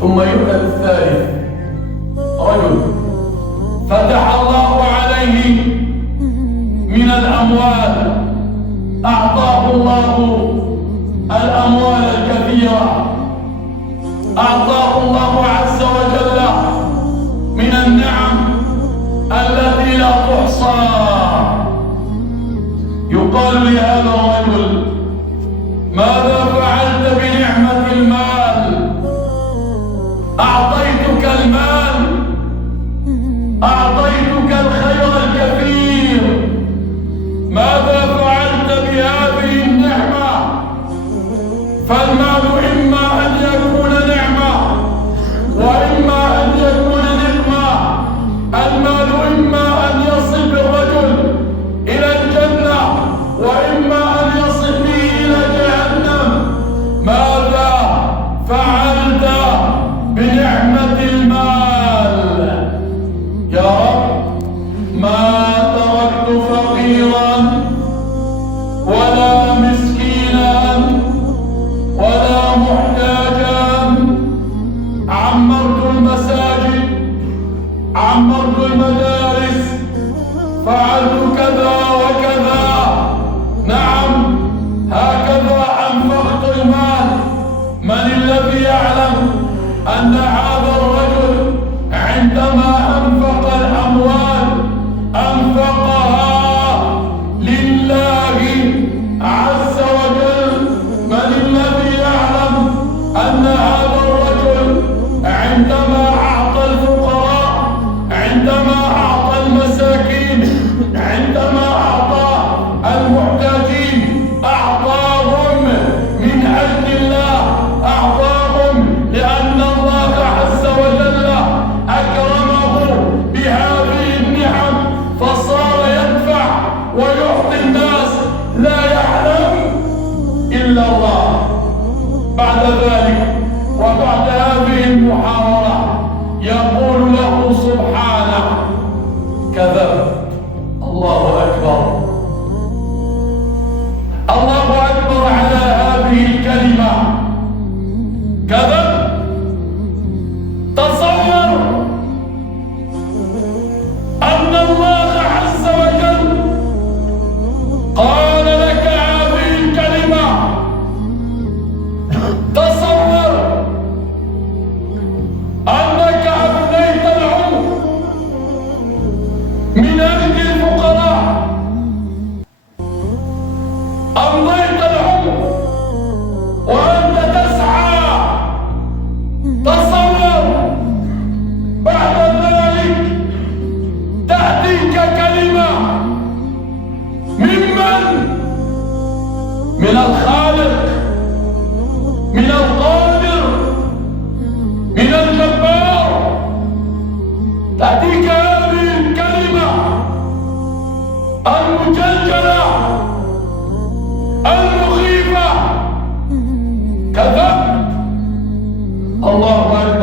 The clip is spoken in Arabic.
ثم يؤتى الثالث، رجل فتح الله عليه من الأموال، أعطاه الله الأموال الكثيرة، أعطاه الله عز وجل من النعم التي لا تحصى. يقال لهذا الرجل: ماذا فعلت بنعمة المال؟ أعطيتك المال، أعطيتك الخير الكثير، ماذا فعلت بهذه النعمة؟ فالمال إما أن يكون نعمة وإما أن يكون نقمة. المال إما أن يصل بالرجل إلى الجنة وإما أن يصل به إلى جهنم. ماذا فعلت بنعمة المال؟ يا رب، ما تركت فقيرا ولا مسكينا ولا محتاجا، عمرت المساجد، عمرت المدارس، فعلت كذا وكذا. نعم، هكذا أنفقت المال. من الذي يعلم أن هذا الرجل عندما أنفق الأموال أنفقها لله عز وجل؟ من الذي يعلم أن هذا الرجل عندما أعطى الفقراء، عندما أعطى المساكين، عندما أعطى المحتاجين، أعطاهم من أجل الله، أعطاهم لأن الله عز وجل أكرمه بهذه النعم، فصار يدفع ويعطي الناس لا يعلم إلا الله. بعد ذلك وبعد هذه المحاورة يقول له سبحانه: كذبت. الله أكبر، الله أكبر على هذه الكلمة، كذب. تصور أن الله عز وجل قال لك هذه الكلمة. تصور أنك أفنيت العمر من أجل الفقراء، أمضيت العمر وأنت تسعى. تصور بعد ذلك تأتيك كلمة ممن؟ من الخالق، من القادر، من الجبار. تأتيك هذه الكلمة المجلجلة المخيفة: كذبت. الله أكبر.